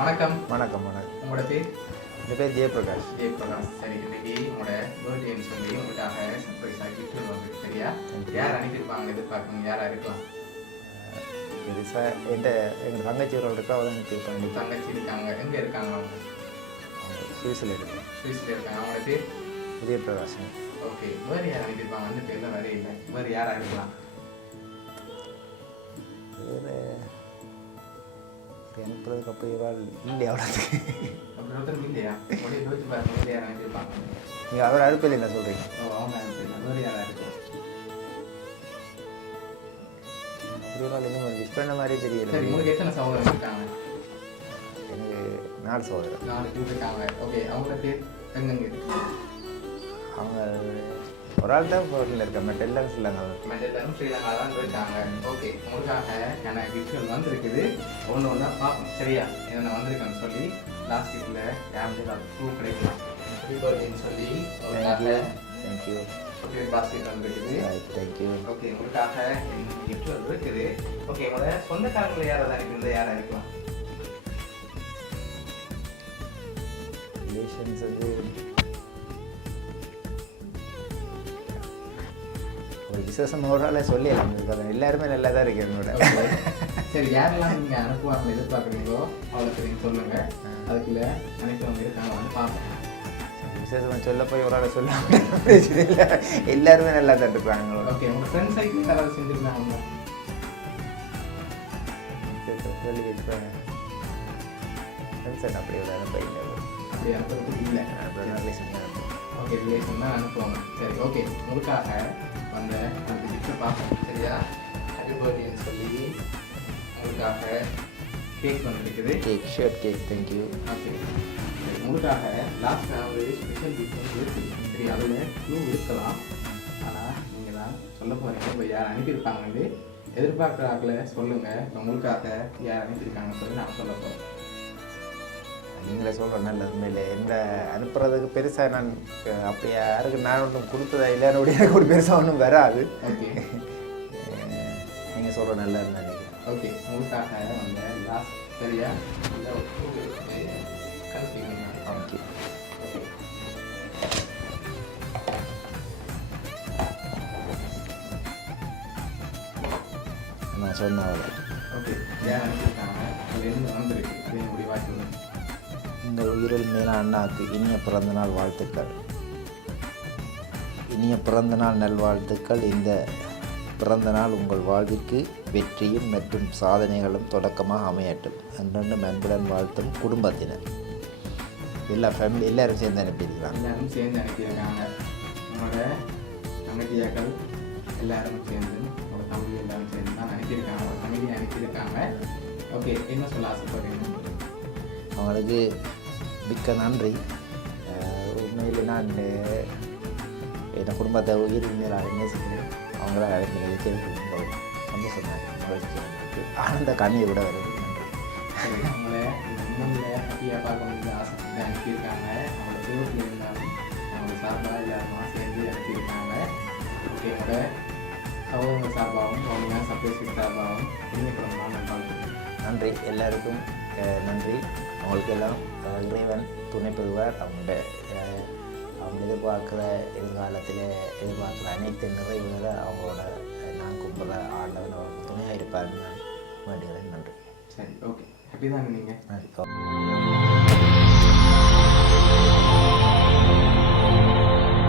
வணக்கம். வணக்கம் வணக்கம். உங்களோட பேர்? என் பேர் ஜெயபிரகாஷ். ஜெயபிரகாஷ். சரி, இன்னைக்கு உங்களோட பர்த்டேன்னு சொல்லி உங்களுக்காக சர்ப்ரைஸாக கிஃப்ட் வந்து சரியா? யார் அனுப்பியிருப்பாங்க எதிர்பார்க்கணும்? யாராக இருக்கலாம்? பெருசாக எங்கள் தங்கச்சி ஒரு இருக்கா, அவதான் அனுப்பியிருப்பாங்க. தங்கச்சி இருக்காங்க. எங்கே இருக்காங்க அவங்க? சுவிஸில் இருக்காங்க. சுவிஸில் இருக்காங்க. அவங்களோட பேர்? உதயபிரகாஷ். ஓகே. வேறு யார் அனுப்பியிருப்பாங்க? அந்த பேரில் வேறு இல்லை. வேறு யாராக இருக்கலாம்? வேறு அனுப்புறதுக்கு அப்போ இவாள் இல்லை அவ்வளோத்துக்கு. அப்படி ஒருத்தரும் இல்லையா? உடைய யோசிச்சு பாருங்க. வேறு யார் அனுப்பியிருப்பாங்க? நீங்கள் அவர் அனுப்பல என்ன சொல்கிறீங்க? ஓ, அவங்க அனுப்பியிருக்காங்க. வேறு யாராக இருக்கும்? அப்படி ஒரு நாள் இன்னும் விஷ் பண்ண மாதிரி தெரியல. சரி, உங்களுக்கு எத்தனை சகோதரர் இருக்காங்க? எனக்கு 4 சகோதரர். 4 பேர் இருக்காங்க. ஓகே. அவங்களோட பேர் எங்கெங்க இருக்கு? அவங்க ஒரு ஆள் தான் ஃபோரில் இருக்காங்க, மற்ற எல்லாரும் சொல்லுங்க. மஞ்சள் ஸ்ரீலங்கா தான் இருக்காங்க. ஓகே. உங்களுக்காக எனக்கு கிஃப்ட்கள் வந்துருக்குது. ஒன்று ஒன்றா பார்ப்போம் சரியா? என்னென்ன வந்திருக்கேன்னு சொல்லி லாஸ்ட் வீக்கில் யாருக்கு ப்ரூ கிடைக்கலாம் பர்த்டேன்னு சொல்லி உங்களுக்காக தேங்க்யூ பாஸ்கெட் வந்துருக்குது. தேங்க்யூ. ஓகே. உங்களுக்காக கிஃப்ட் வந்து இருக்குது. ஓகே. உங்களோட சொந்தக்காரங்களை யாராவது அனுப்பியிருந்தால் யாராக இருக்கலாம்? ரிலேஷன்ஸ் வந்து ஒரு விசேஷம் ஒரு ஆளை சொல்லிடலாம். எல்லாருமே நல்லா தான் இருக்கு என்னோட. சரி, யாரெல்லாம் நீங்கள் அனுப்புவாங்க எதிர்பார்க்குறீங்களோ அவளுக்கு நீங்கள் சொல்லுங்கள். அதுக்குள்ள அனுப்பி இருக்காங்க வந்து பார்ப்போம். விசேஷம் சொல்ல போய் ஒரு ஆளை சொல்ல எல்லாருமே நல்லா தான் இருப்பாங்க. ஓகே. உங்கள் ஃப்ரெண்ட்ஸ் சைக்கிள் யாராவது செஞ்சுருந்தாங்க? சொல்லி வச்சுப்பாங்க. ஃப்ரெண்ட்ஸ் அப்படி ஒரு அனுப்ப இல்லை. அப்படி அனுப்புறதுக்கு இல்லை. ரிலேஷன் தான் அனுப்புவோம். ஓகே. ரிலேஷன் தான் அனுப்புவாங்க. சரி, ஓகே. உங்களுக்காக வந்த அந்த கிஃப்ட்டை பார்ப்போம் சரியா? ஹாப்பி பர்த்டேன்னு சொல்லி உங்களுக்காக கேக் வந்துருக்குது. Cake, shirt cake. Thank you. Okay. உங்களுக்காக லாஸ்ட் ஒரு ஸ்பெஷல் கிஃப்ட் வந்து இருக்குது. சரி, அதில் க்ளூ இருக்கலாம். ஆனால் நீங்கள் தான் சொல்ல போகிறீங்க. இப்போ யார் அனுப்பியிருப்பாங்கன்னு எதிர்பார்க்குறாங்கள சொல்லுங்கள். இப்போ உங்களுக்காக யார் அனுப்பியிருக்காங்கன்னு சொல்லி நான் சொல்ல போகிறேன். நீங்களே சொல்கிறேன். நல்ல உண்மையிலே எந்த அனுப்புறதுக்கு பெருசாக நான் அப்படி யாருக்கு நான் ஒன்றும் கொடுத்ததா இல்லைன்னு எனக்கு ஒரு பெருசாக ஒன்றும் வராது. ஓகே. நீங்கள் சொல்கிற நல்லா நினைக்கிறேன். ஓகே. உங்களுக்காக வந்த லாஸ்ட் சரியா? இல்லை கன்ஃபியூஷன். ஓகே. ஓகே. நான் சொன்ன ஓகே. யார் அனுப்பியிருக்காங்க? அது என்ன வந்திருக்கு? அது என்னுடைய வாய்ப்பு. இந்த உயிரில் மேல அண்ணாவுக்கு இனிய பிறந்தநாள் வாழ்த்துக்கள். இனிய பிறந்தநாள் நல்வாழ்த்துக்கள். இந்த பிறந்தநாள் உங்கள் வாழ்விற்கு வெற்றியும் மற்றும் சாதனைகளும் தொடக்கமாக அமையட்டும். அன்றொன்றும் அன்புடன் வாழ்த்தும் குடும்பத்தினர். எல்லா ஃபேமிலி எல்லோரும் சேர்ந்து அனுப்பியிருக்கிறாங்க. எல்லாரும் சேர்ந்து அனுப்பியிருக்காங்க. உங்களோட தங்கச்சியாக்கள் எல்லாரும் சேர்ந்து, உங்களோட தம்பி எல்லாரும் சேர்ந்து தான் அனுப்பியிருக்காங்க. உங்களோட தம்பியை அனுப்பியிருக்காங்க. ஓகே. என்ன சொல்ல ஆசைப்படுறீங்க? அவங்களுக்கு மிக்க நன்றி. உண்மையில் நான் என் குடும்பத்தை உயிரின் மேல் நேசிக்கிறேன். அவங்கள கேட்க சந்தோஷமாக மகிழ்ச்சி, ஆனந்த கண்ணீர் கூட வருது. நன்றி. அவங்கள இன்னொன்று ஹாப்பியாக பார்க்க முடிஞ்ச ஆசைப்பட்டு அனுப்பியிருக்காங்க. அவங்களோட தூரத்தில் இருந்தாலும் அவங்க சார்பாக எல்லாருமா சேர்ந்து அனுப்பியிருக்காங்க. ஓகே. உங்களோட சகோதரங்கள் சார்பாகவும் அவங்க சர்ப்ரைஸ் சார்பாகவும் இனிய பிறந்தநாள் வாழ்த்துக்கள். நன்றி. எல்லாருக்கும் நன்றி. அவங்களுக்கு எல்லாம் இறைவன் துணை பெறுவார். அவங்க எதிர்பார்க்குற எதிர்காலத்தில் எதிர்பார்க்குற அனைத்து நிறைவுகளை அவங்களோட நான் கும்பிட்ற ஆண்டவன் அவங்களுக்கு துணையாக இருப்பாருன்னு நான் வேண்டுகிறேன். நன்றி. சரி, ஓகே. ஹாப்பி தானே நீங்கள்? நன்றி.